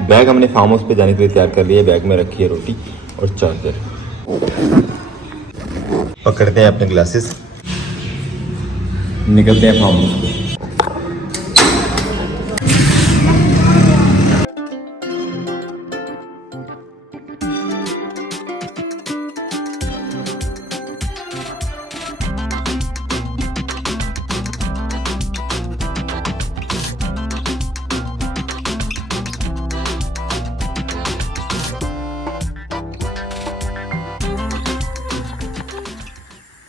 Bag हमने farm house पे जाने के लिए तैयार कर लिया। बैग में रखी है रोटी और चार्जर। पकड़ते हैं अपने ग्लासेस, निकलते हैं फार्म हाउस पे।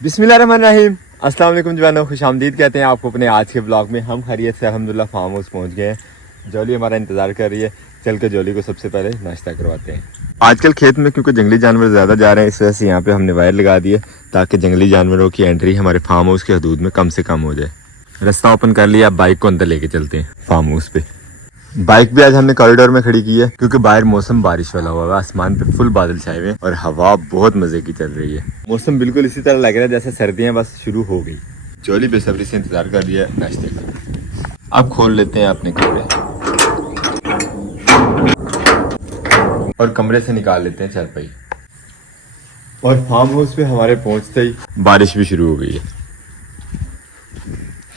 बिस्मिल्लाहिर्रहमानिर्रहीम, अस्सलाम वालेकुम जवानों, खुशामदीद कहते हैं आपको अपने आज के ब्लॉग में। हम खैरियत से अल्हम्दुलिल्लाह फार्म हाउस पहुंच गए हैं। जॉली हमारा इंतज़ार कर रही है। चल के जॉली को सबसे पहले नाश्ता करवाते हैं। आजकल खेत में क्योंकि जंगली जानवर ज़्यादा जा रहे हैं, इस वजह से यहाँ पे हमने वायर लगा दी है ताकि जंगली जानवरों की एंट्री हमारे फार्म हाउस के हदूद में कम से कम हो जाए। रास्ता ओपन कर लिया, बाइक को अंदर लेके चलते हैं फार्म हाउस पे। बाइक भी आज हमने कॉरिडोर में खड़ी की है क्योंकि बाहर मौसम बारिश वाला हुआ है। आसमान पे फुल बादल छाए हुए हैं और हवा बहुत मजे की चल रही है। मौसम बिल्कुल इसी तरह लग रहा है जैसे सर्दियां बस शुरू हो गई। जोली बेसब्री से इंतजार कर रही है नाश्ते का। अब खोल लेते हैं अपने कमरे और कमरे से निकाल लेते हैं चारपाई। और फार्म हाउस पे हमारे पहुंचते ही बारिश भी शुरू हो गई है।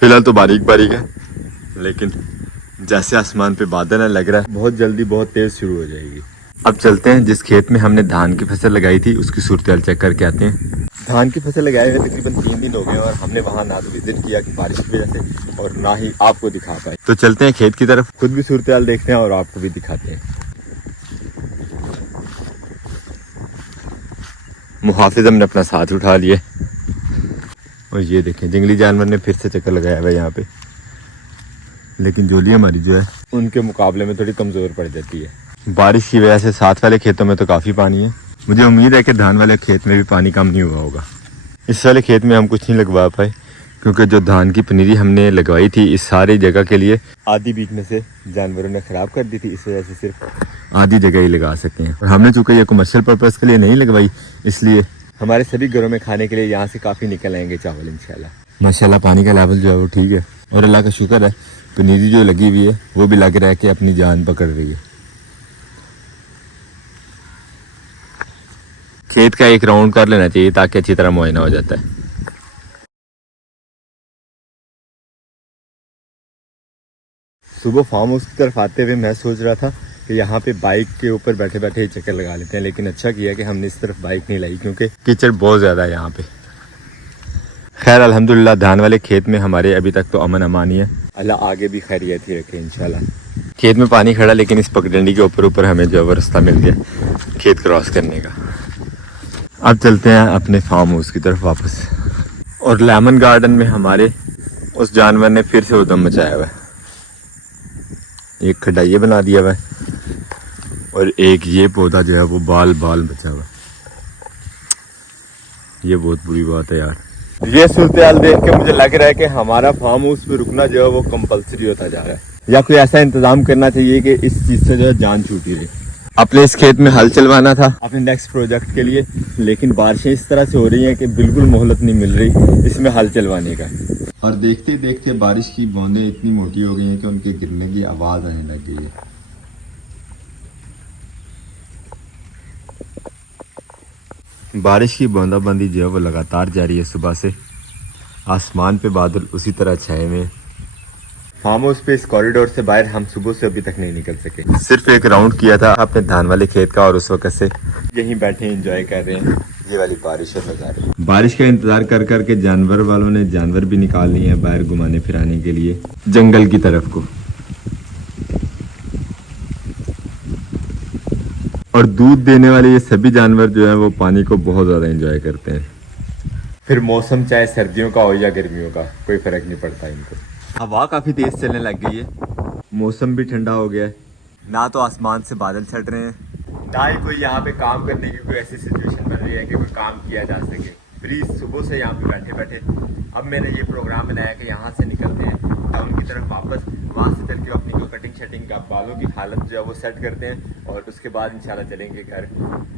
फिलहाल तो बारीक बारीक है, लेकिन जैसे आसमान पे बादल है लग रहा है बहुत जल्दी बहुत तेज शुरू हो जाएगी। अब चलते हैं जिस खेत में हमने धान की फसल लगाई थी उसकी सूरत चेक करके आते हैं। धान की फसल लगाए हुए तकरीबन 3 दिन हो गए और हमने वहां ना तो विजिट किया कि बारिश की वजह से और ना ही आपको दिखा पाए। तो चलते हैं खेत की तरफ, खुद भी सूरत देखते हैं और आपको भी दिखाते हैं। मुहाफिज हमने अपना साथ उठा लिया और ये देखें जंगली जानवर ने फिर से चक्कर लगाया हुआ है यहाँ पे। लेकिन जोली हमारी जो है उनके मुकाबले में थोड़ी कमजोर पड़ जाती है। बारिश की वजह से साथ वाले खेतों में तो काफी पानी है। मुझे उम्मीद है कि धान वाले खेत में भी पानी कम नहीं हुआ होगा। इस वाले खेत में हम कुछ नहीं लगवा पाए क्योंकि जो धान की पनीरी हमने लगवाई थी इस सारी जगह के लिए आधी बीच में से जानवरों ने खराब कर दी थी। इस वजह से सिर्फ आधी जगह ही लगा सकते हैं और हमने चूंकि ये कमर्शियल पर्पज के लिए नहीं लगवाई, इसलिए हमारे सभी घरों में खाने के लिए यहाँ से काफी निकल आएंगे चावल इंशाल्लाह। माशाल्लाह पानी का लेवल जो है वो ठीक है और अल्लाह का शुक्र है पनीरी जो लगी हुई है वो भी लग रहा है कि अपनी जान पकड़ रही है। खेत का एक राउंड कर लेना चाहिए ताकि अच्छी तरह मुआयना हो जाता है। सुबह फार्म हाउस की तरफ आते हुए मैं सोच रहा था कि यहाँ पे बाइक के ऊपर बैठे बैठे ही चक्कर लगा लेते हैं, लेकिन अच्छा किया कि हमने इस तरफ बाइक नहीं लाई क्योंकि कीचड़ बहुत ज़्यादा है यहाँ पे। खैर अल्हम्दुलिल्लाह धान वाले खेत में हमारे अभी तक तो अमन अमानी है। अल्लाह आगे भी खैरियत ही रखे इंशाल्लाह। खेत में पानी खड़ा, लेकिन इस पगडंडी के ऊपर हमें जो है रास्ता मिल गया खेत क्रॉस करने का। अब चलते हैं अपने फार्म हाउस की तरफ वापस। और लेमन गार्डन में हमारे उस जानवर ने फिर से उद्यम मचाया हुआ है। एक खड्डा बना दिया हुआ है और एक ये पौधा जो है वो बाल बाल बचा हुआ है। ये बहुत बुरी बात है यार। ये सूरत देख के मुझे लग रहा है कि हमारा फार्म हाउस पे रुकना जो है वो कंपलसरी होता जा रहा है, या कोई ऐसा इंतजाम करना चाहिए कि इस चीज से जो है जान छूटी रहे। अपने इस खेत में हल चलवाना था अपने नेक्स्ट प्रोजेक्ट के लिए, लेकिन बारिशें इस तरह से हो रही हैं कि बिल्कुल मोहलत नहीं मिल रही इसमें हल चलवाने का। और देखते देखते बारिश की बूंदें इतनी मोटी हो गई हैं कि उनके गिरने की आवाज आने लग गई है। बारिश की बूंदाबांदी जो है वो लगातार जारी है सुबह से। आसमान पे बादल उसी तरह छाए हुए। फार्म हाउस पे इस कॉरिडोर से बाहर हम सुबह से अभी तक नहीं निकल सके। सिर्फ एक राउंड किया था अपने धान वाले खेत का और उस वक्त से यहीं बैठे एंजॉय कर रहे हैं ये वाली बारिश है नजारे। बारिश का इंतजार कर करके जानवर वालों ने जानवर भी निकाल लिए हैं बाहर घुमाने फिराने के लिए जंगल की तरफ को। और दूध देने वाले ये सभी जानवर जो है वो पानी को बहुत ज्यादा एंजॉय करते हैं। फिर मौसम चाहे सर्दियों का हो या गर्मियों का कोई फर्क नहीं पड़ता इनको। हवा काफी तेज चलने लग गई है, मौसम भी ठंडा हो गया है। ना तो आसमान से बादल छट रहे हैं, ना ही कोई यहाँ पे काम करने की कोई ऐसी सिचुएशन बन रही है कि कोई काम किया जा सके। फ्री सुबह से यहाँ पे बैठे बैठे अब मैंने ये प्रोग्राम बनाया कि यहाँ से निकलते हैं टाउन की तरफ वापस, वहाँ से चल के अपनी जो कटिंग शटिंग का बालों की हालत जो है वो सेट करते हैं और उसके बाद इंशाल्लाह चलेंगे घर।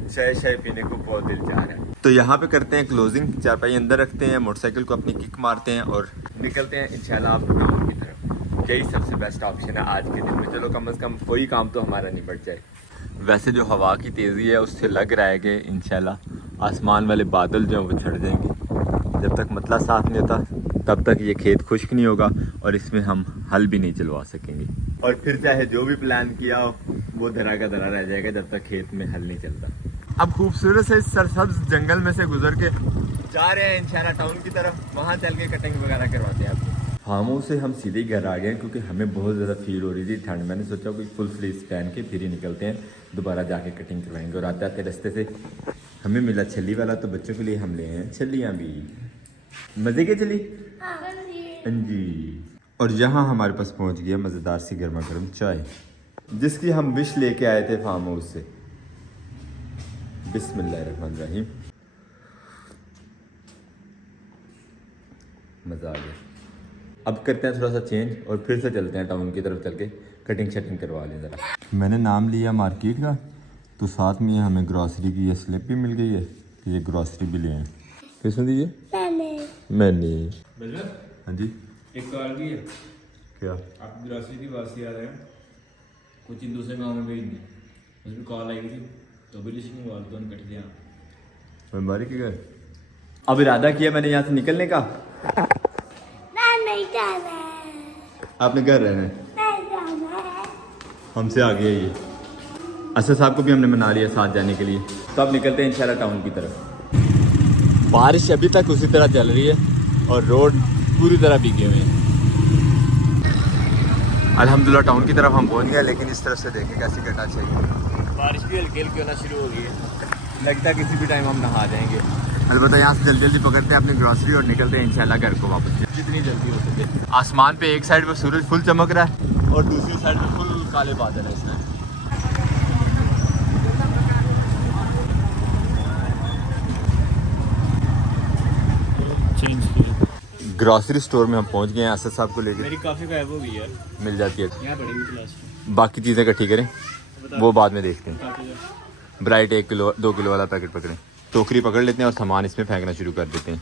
चाय पीने को बहुत दिल चाह रहा है। तो यहाँ पे करते हैं क्लोजिंग, चारपाई अंदर रखते हैं, मोटरसाइकिल को अपनी किक मारते हैं और निकलते हैं इंशाल्लाह आप टाउन की तरफ। यही सबसे बेस्ट ऑप्शन है आज के दिन में। चलो कम से कम कोई काम तो हमारा निपट जाए। वैसे जो हवा की तेज़ी है उससे लग रहा है कि इंशाल्लाह आसमान वाले बादल जो हैं वो छट जाएंगे। जब तक मतला साफ़ नहीं होता तब तक ये खेत खुश्क नहीं होगा और इसमें हम हल भी नहीं चलवा सकेंगे। और फिर चाहे जो भी प्लान किया हो वो धरा का धरा रह जाएगा जब तक खेत में हल नहीं चलता। अब खूबसूरत से सरसब्ज जंगल में से गुजर के जा रहे हैं इंशाल्लाह टाउन की तरफ। वहाँ चल के कटिंग वगैरह करवाते हैं आपको। फार्म हाउस से हम सीधे ही घर आ गए क्योंकि हमें बहुत ज़्यादा फील हो रही थी ठंड। मैंने सोचा कोई फुल स्लीव्स पहन के फिर ही निकलते हैं, दोबारा जाके कटिंग करवाएंगे। और आते आते रास्ते से हमें मिला छली वाला, तो बच्चों के लिए हम ले हैं छलियाँ भी। मज़े की छली हाँ जी। और यहाँ हमारे पास पहुँच गया मज़ेदार सी गर्मा गर्म चाय जिसकी हम विश लेके आए थे फार्म हाउस से। बिस्मिल्लाहिर्रहमानिर्रहीम। मज़ा आ गया। अब करते हैं थोड़ा सा चेंज और फिर से चलते हैं टाउन की तरफ, चल के कटिंग शटिंग करवा लें ज़रा। मैंने नाम लिया मार्केट का, तो साथ में हमें ग्रॉसरी की ये स्लिप भी मिल गई है कि ये ग्रॉसरी भी ले आए। किसने दी है? मैंने। हाँ जी। एक सवाल भी है। क्या? आप ग्रॉसरी की बात से आ रहे हैं, कुछ इन दूसरे गाँव में भेज दी, उसमें कॉल आई थी तो भी लिस्टिंग वाल तो कट गया। बीमारी के घर अब इरादा किया मैंने यहाँ से निकलने का। नहीं जाना है। आपने घर रहना है? नहीं जाना है। हमसे आ गया ये। असद साहब को भी हमने मना लिया साथ जाने के लिए। तो अब निकलते हैं इंशाल्लाह टाउन की तरफ। बारिश अभी तक उसी तरह चल रही है और रोड पूरी तरह भीगे हुए हैं। अल्हम्दुलिल्लाह टाउन की तरफ हम पहुंच गए, लेकिन इस तरफ से देखें कैसी घटा चाहिए। बारिश भी हल्की हल्की होना शुरू हो गई है, लगता है किसी भी टाइम हम नहा जाएंगे। अलबत्ता यहाँ से जल्दी जल्दी पकड़ते हैं अपनी ग्रॉसरी और निकलते हैं इंशाल्लाह घर को वापस, जितनी जल्दी हो सके। आसमान पे एक साइड पे सूरज फुल चमक रहा है और दूसरी साइड पे फुल काले बादल है इस टाइम। ग्रॉसरी स्टोर में हम पहुंच गए हैं असद साहब को लेकर। मेरी काफ़ी गायब हो गई है, मिल जाती है यहाँ पड़ी हुई क्लास। बाकी चीज़ें इकट्ठी करें वो बाद में देखते हैं। ब्राइट 1 किलो 2 किलो वाला पैकेट पकड़ें, टोकरी पकड़ लेते हैं और सामान इसमें फेंकना शुरू कर देते हैं।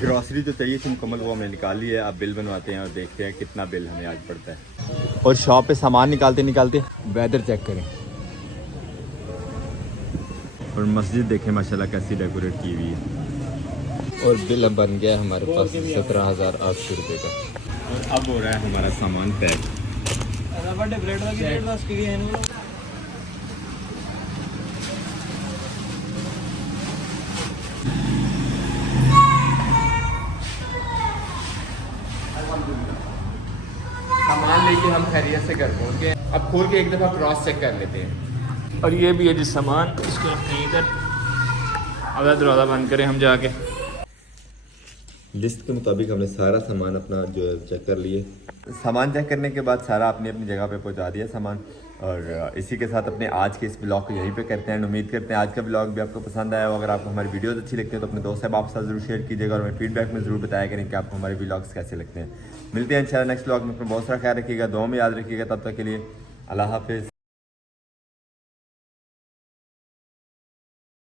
ग्रॉसरी जो चाहिए थी मुकम्मल वो हमने निकाल ली है। अब बिल बनवाते हैं और देखते हैं कितना बिल हमें आज पड़ता है। और शॉप पे सामान निकालते निकालते वेदर चेक करें और मस्जिद देखें माशाल्लाह कैसी डेकोरेट की हुई है। और बिल बन गया है हमारे पास 17,800 रुपये का। और अब हो रहा है हमारा सामान पैक। सामान लेके हम खैरियत से घर पहुंच गए। अब खोल के एक दफ़ा क्रॉस चेक कर लेते हैं। और ये भी है जिस सामान, इसको रखते हैं इधर। अब दरवाज़ा बंद करें हम जाके। लिस्ट के मुताबिक हमने सारा सामान अपना जो है चेक कर लिए। सामान चेक करने के बाद सारा अपनी अपनी जगह पे पहुंचा दिया सामान। और इसी के साथ अपने आज के इस ब्लॉग को यहीं पे करते हैं। उम्मीद करते हैं आज का ब्लॉग भी आपको पसंद आया हो। अगर आपको हमारी वीडियोस अच्छी लगती है तो अपने दोस्त साहब आप साथ जरूर शेयर कीजिएगा और हमें फीडबैक में ज़रूर बताया करें कि आपको हमारे ब्लॉग्स कैसे लगते हैं। मिलते हैं इंशाल्लाह नेक्स्ट ब्लॉग में। अपना बहुत सारा ख्याल रखिएगा, दुआ में याद रखिएगा। तब तक के लिए अल्लाह हाफिज़।